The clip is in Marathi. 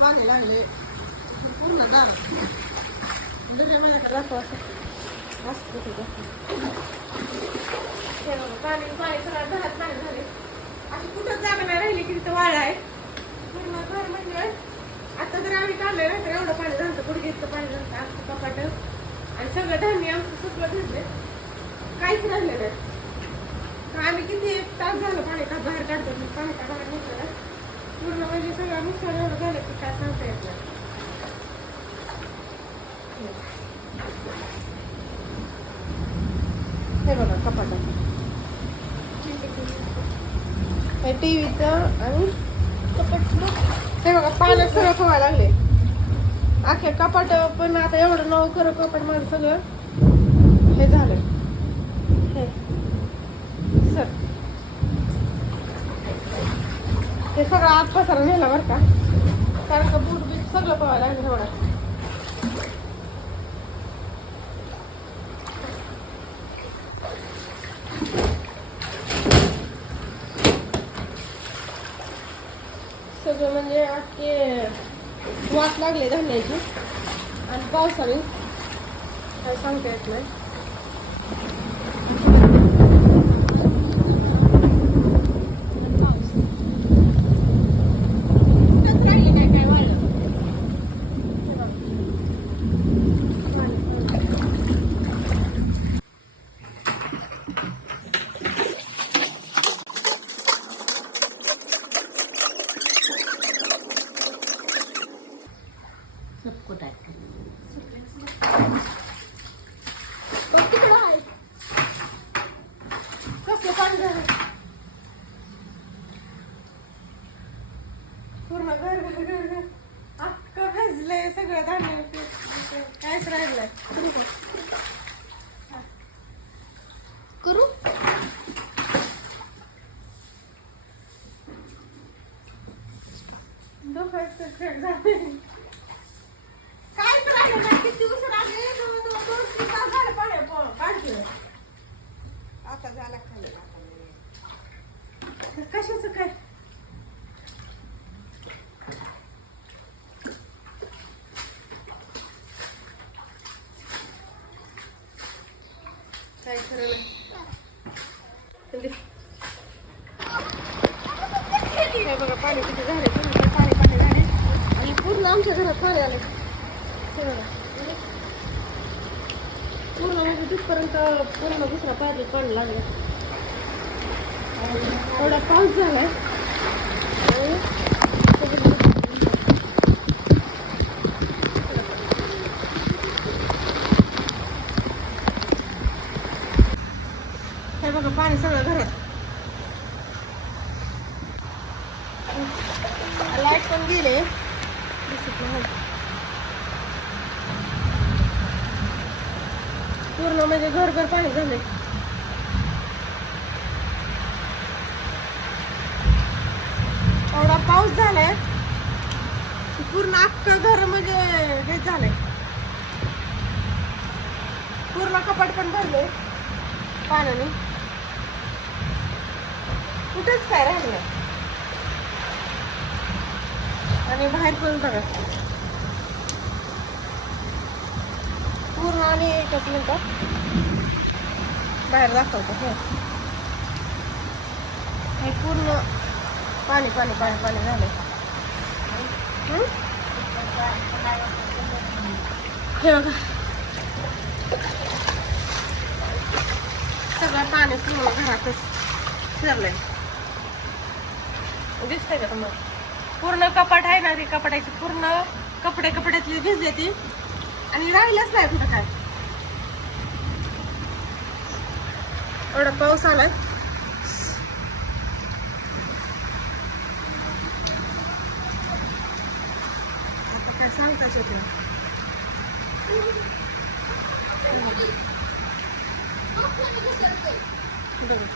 पाणी लागले. पूर्ण दाम माझ्याकडे दाखव पाणी पाणी सगळ्या घरात पाणी झाले. अशी कुठं जागा नाही की तिथं वाळा आहे. पूर्ण घर म्हणजे आता तर आम्ही काढले नाही तर एवढं पाणी झालं पुढे घेतलं? सगळं धान्य आमचं सगळं धरले काहीच राहिलं नाही. तर आम्ही किती एक तास झालं पाणी का बाहेर काढतो मी पाणी का बाहेर निघतो पूर्ण म्हणजे सगळं नुकसान एवढं झालं की काय सांगता येत नाही. हे बघा कपाट. टीव्हीचं आणि कपाट हे बघा पाण्यात सगळं खवायला लागले अख्या कपाट पण आता एवढं नऊ खरं कपाट माझं सगळं. हे झालं. हे. सर. ते सगळं आत पसारा नेला बरं का. कारण का बूट बीट सगळं पवायला लागलं एवढं. सगळं म्हणजे अख्खे वाट लागले धान्याची आणि पावसाळी काय सांगता येत नाही कुठंच राहिली नाही काय वाळलं. हे बघ. पाणी, पाणी. सबको टाक कसलं पूर्ण घर घर घर घर. अख्खं भिजलंय सगळं धान्य कायच राहिलंय करू करू? डोक्याचं. काहीच राहिलं नाही किती उशीर आले दोन दोन दोन तीन तास झाले पाणी प- काढलं आता झाला खाली कशाचं काय? काय खरं नाही बघा पाणी किती झाले पूर्ण पाणी पाणी झाले आणि पूर्ण आमच्या घरात पाणी आले पूर्ण म्हणजे तिथपर्यंत पूर्ण दुसरा पायात पाणी लागलं. आणि एवढा पाऊस झालाय. आणि बघा पाणी सगळं घरात. लाइट पण गेले. पूर्ण म्हणजे घर घर पाणी झाले एवढा पाऊस झालाय. पूर्ण अख्खं घर म्हणजे हे झालंय. पूर्ण कपाट पण भरले पाण्याने. कुठेच काय राहिलं आणि बाहेर पण बघा. पूर्ण आणि एकच मिनटं. बाहेर दाखवतो हो. हे पूर्ण पाणी पाणी पाणी पाणी झालं हे? बघा. सगळं पाणी पूर्ण घरातच फिरलंय दिसतंय का तुम्हाला? पूर्ण कपाट आहे ना ती कपाटाची पूर्ण कपडे कपड्यातली भिजले ती. आणि राहिलंच नाही कुठं काय. एवढा पाऊस आलाय. सांगताच होत्या बरं